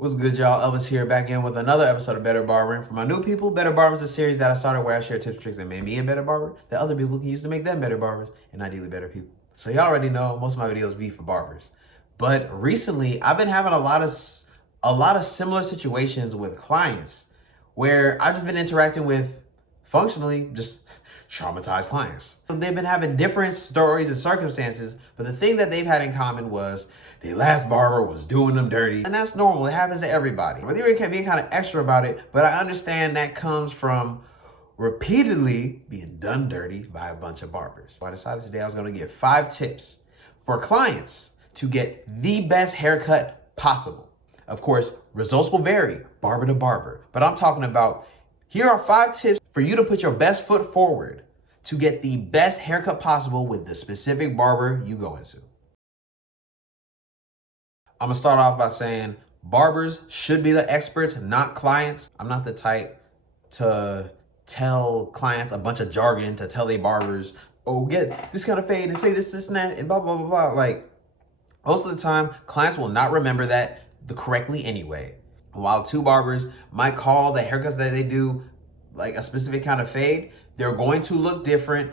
What's good, y'all? Elvis here, back in with another episode of Better Barbering. For my new people, Better Barbering is a series that I started where I share tips and tricks that made me a better barber that other people can use to make them better barbers and ideally better people. So y'all already know most of my videos be for barbers. But recently, I've been having a lot of similar situations with clients where I've just been interacting with functionally just traumatized clients. They've been having different stories and circumstances, but the thing that they've had in common was their last barber was doing them dirty. And that's normal, it happens to everybody. But they were being kind of extra about it, but I understand that comes from repeatedly being done dirty by a bunch of barbers. So I decided today I was gonna give 5 tips for clients to get the best haircut possible. Of course, results will vary barber to barber, but I'm talking about here are 5 tips for you to put your best foot forward to get the best haircut possible with the specific barber you go into. I'm gonna start off by saying barbers should be the experts, not clients. I'm not the type to tell clients a bunch of jargon to tell their barbers, oh, get this kind of fade and say this, and that, and blah, blah, blah, blah. Like, most of the time, clients will not remember that correctly anyway. While 2 barbers might call the haircuts that they do like a specific kind of fade, they're going to look different.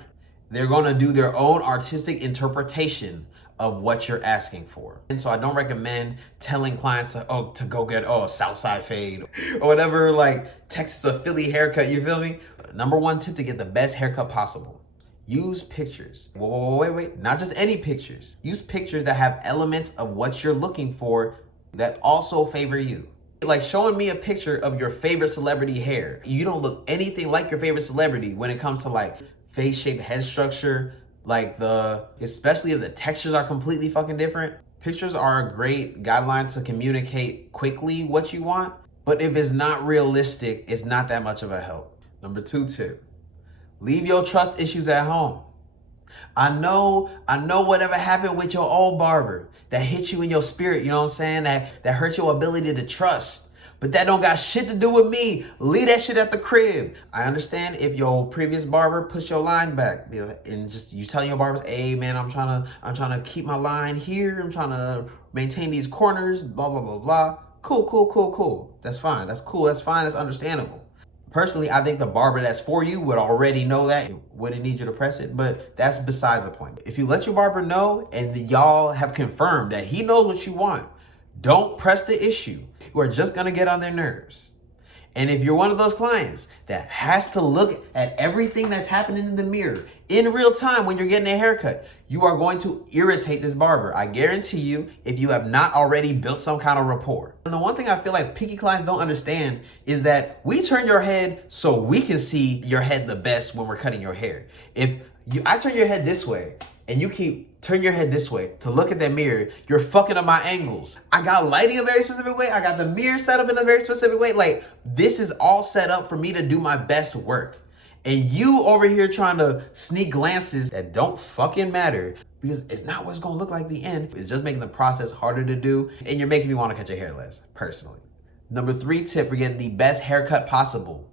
They're going to do their own artistic interpretation of what you're asking for. And so I don't recommend telling clients to go get a Southside fade or whatever, like Texas or Philly haircut, you feel me? Number 1 tip to get the best haircut possible. Use pictures. Wait, not just any pictures. Use pictures that have elements of what you're looking for that also favor you. Like showing me a picture of your favorite celebrity hair. You don't look anything like your favorite celebrity when it comes to like face shape, head structure, like especially if the textures are completely fucking different. Pictures are a great guideline to communicate quickly what you want, but if it's not realistic, it's not that much of a help. Number 2 tip, leave your trust issues at home. I know whatever happened with your old barber that hit you in your spirit, you know what I'm saying? That hurt your ability to trust. But that don't got shit to do with me. Leave that shit at the crib. I understand if your previous barber pushed your line back and just you telling your barbers, hey man, I'm trying to keep my line here. I'm trying to maintain these corners, blah, blah, blah, blah. Cool. That's fine. That's cool. That's fine. That's understandable. Personally, I think the barber that's for you would already know that, wouldn't need you to press it, but that's besides the point. If you let your barber know and y'all have confirmed that he knows what you want, don't press the issue. You are just gonna get on their nerves. And if you're one of those clients that has to look at everything that's happening in the mirror in real time when you're getting a haircut, you are going to irritate this barber. I guarantee you, if you have not already built some kind of rapport. And the one thing I feel like picky clients don't understand is that we turn your head so we can see your head the best when we're cutting your hair. I turn your head this way and you turn your head this way to look at that mirror, you're fucking up my angles. I got lighting a very specific way. I got the mirror set up in a very specific way. Like, this is all set up for me to do my best work. And you over here trying to sneak glances that don't fucking matter because it's not what's gonna look like at the end. It's just making the process harder to do. And you're making me wanna cut your hair less, personally. Number 3 tip for getting the best haircut possible.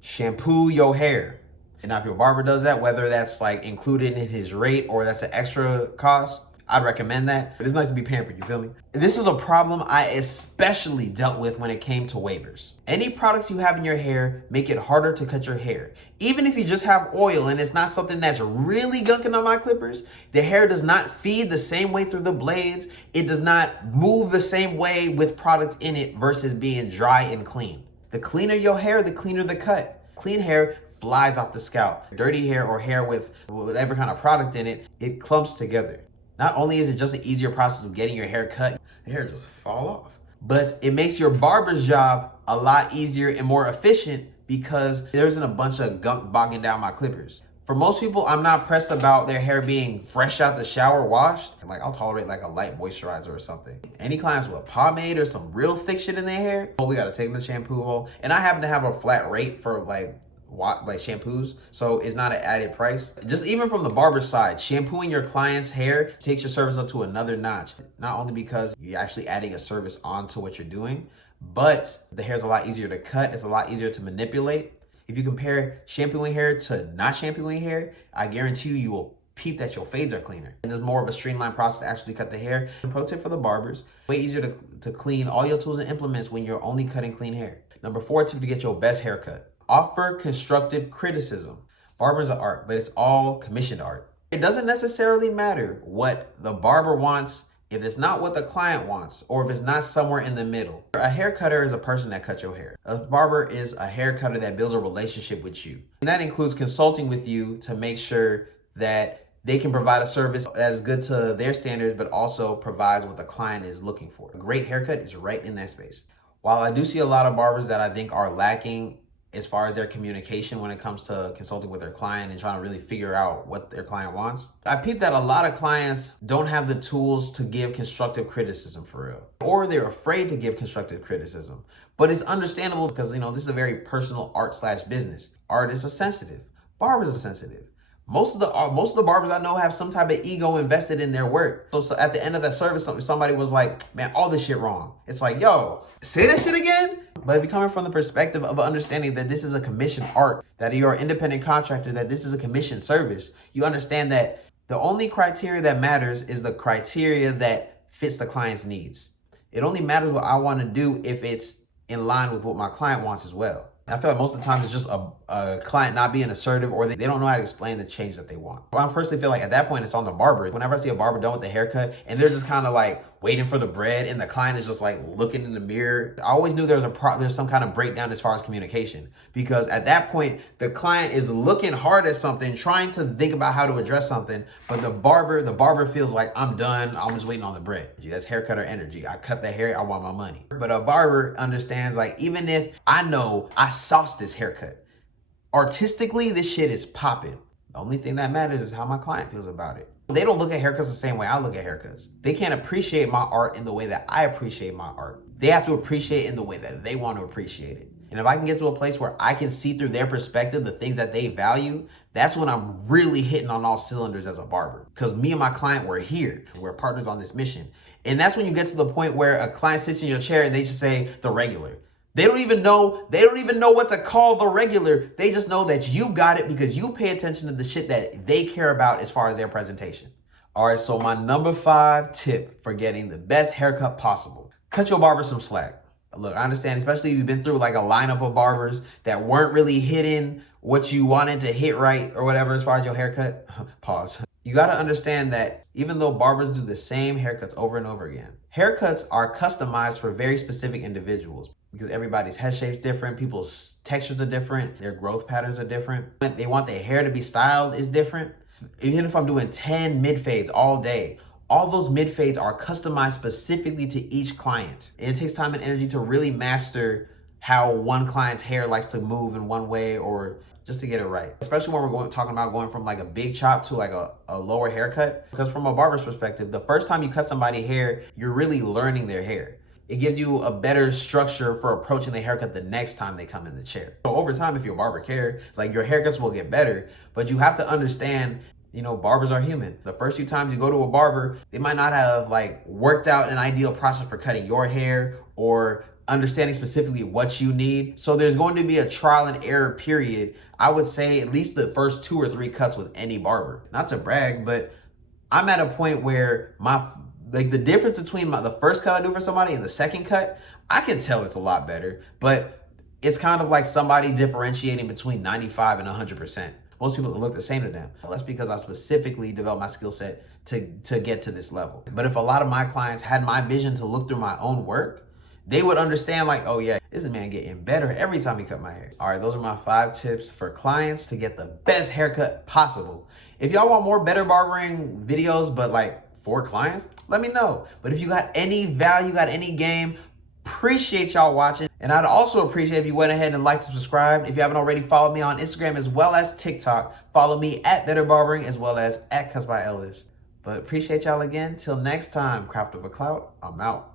Shampoo your hair. And now if your barber does that, whether that's like included in his rate or that's an extra cost, I'd recommend that. But it's nice to be pampered, you feel me? This is a problem I especially dealt with when it came to wavers. Any products you have in your hair make it harder to cut your hair. Even if you just have oil and it's not something that's really gunking on my clippers, the hair does not feed the same way through the blades. It does not move the same way with products in it versus being dry and clean. The cleaner your hair, the cleaner the cut. Clean hair flies off the scalp. Dirty hair or hair with whatever kind of product in it, it clumps together. Not only is it just an easier process of getting your hair cut, the hair just fall off, but it makes your barber's job a lot easier and more efficient because there isn't a bunch of gunk bogging down my clippers. For most people, I'm not pressed about their hair being fresh out the shower, washed. Like, I'll tolerate like a light moisturizer or something. Any clients with pomade or some real thick shit in their hair, we gotta take them to shampoo bowl. And I happen to have a flat rate for like shampoos, so it's not an added price. Just even from the barber side, shampooing your client's hair takes your service up to another notch. Not only because you're actually adding a service onto what you're doing, but the hair's a lot easier to cut, it's a lot easier to manipulate. If you compare shampooing hair to not shampooing hair, I guarantee you will peep that your fades are cleaner. And there's more of a streamlined process to actually cut the hair. Pro tip for the barbers, way easier to clean all your tools and implements when you're only cutting clean hair. Number 4 tip to get your best haircut. Offer constructive criticism. Barbers are art, but it's all commissioned art. It doesn't necessarily matter what the barber wants if it's not what the client wants, or if it's not somewhere in the middle. A hair cutter is a person that cuts your hair. A barber is a hair cutter that builds a relationship with you. And that includes consulting with you to make sure that they can provide a service that is good to their standards, but also provides what the client is looking for. A great haircut is right in that space. While I do see a lot of barbers that I think are lacking as far as their communication when it comes to consulting with their client and trying to really figure out what their client wants, I peeped that a lot of clients don't have the tools to give constructive criticism for real, or they're afraid to give constructive criticism. But it's understandable because, this is a very personal art/business. Artists are sensitive. Barbers are sensitive. Most of the barbers I know have some type of ego invested in their work. So at the end of that service, somebody was like, man, all this shit wrong. It's like, yo, say that shit again? But if you're coming from the perspective of understanding that this is a commissioned art, that you're an independent contractor, that this is a commissioned service, you understand that the only criteria that matters is the criteria that fits the client's needs. It only matters what I want to do if it's in line with what my client wants as well. I feel like most of the times it's just a client not being assertive, or they don't know how to explain the change that they want. I personally feel like at that point it's on the barber. Whenever I see a barber done with the haircut and they're just kind of like waiting for the bread and the client is just like looking in the mirror, I always knew there's some kind of breakdown as far as communication, because at that point the client is looking hard at something, trying to think about how to address something, but the barber feels like, I'm done, I'm just waiting on the bread. That's haircutter energy. I cut the hair, I want my money. But a barber understands, like, even if I know I sauced this haircut, artistically this shit is popping. The only thing that matters is how my client feels about it. They don't look at haircuts the same way I look at haircuts. They can't appreciate my art in the way that I appreciate my art. They have to appreciate it in the way that they want to appreciate it. And if I can get to a place where I can see through their perspective the things that they value, that's when I'm really hitting on all cylinders as a barber. Because me and my client, we're here. We're partners on this mission. And that's when you get to the point where a client sits in your chair and they just say, the regular. They don't even know what to call the regular. They just know that you got it because you pay attention to the shit that they care about as far as their presentation. All right, so my number 5 tip for getting the best haircut possible: cut your barber some slack. Look, I understand, especially if you've been through like a lineup of barbers that weren't really hitting what you wanted to hit right or whatever as far as your haircut. Pause. You got to understand that even though barbers do the same haircuts over and over again, haircuts are customized for very specific individuals because everybody's head shape's different, people's textures are different, their growth patterns are different. They want their hair to be styled is different. Even if I'm doing 10 mid fades all day, all those mid fades are customized specifically to each client. And it takes time and energy to really master how one client's hair likes to move in one way, or just to get it right. Especially when we're talking about going from like a big chop to like a lower haircut. Because from a barber's perspective, the first time you cut somebody's hair, you're really learning their hair. It gives you a better structure for approaching the haircut the next time they come in the chair. So over time, if your barber cares, like, your haircuts will get better, but you have to understand, barbers are human. The first few times you go to a barber, they might not have like worked out an ideal process for cutting your hair or understanding specifically what you need. So there's going to be a trial and error period. I would say at least the first 2 or 3 cuts with any barber. Not to brag, but I'm at a point where the difference between the first cut I do for somebody and the second cut, I can tell it's a lot better, but it's kind of like somebody differentiating between 95 and 100%. Most people look the same to them. Well, that's because I specifically developed my skill set to get to this level. But if a lot of my clients had my vision to look through my own work, they would understand, like, oh yeah, this man getting better every time he cut my hair. All right, those are my 5 tips for clients to get the best haircut possible. If y'all want more better barbering videos, but like for clients, let me know. But if you got any value, got any game, appreciate y'all watching. And I'd also appreciate if you went ahead and liked and subscribed. If you haven't already, followed me on Instagram as well as TikTok. Follow me at Better Barbering as well as at Cuz by Ellis. But appreciate y'all again. Till next time, Craft Over Clout, I'm out.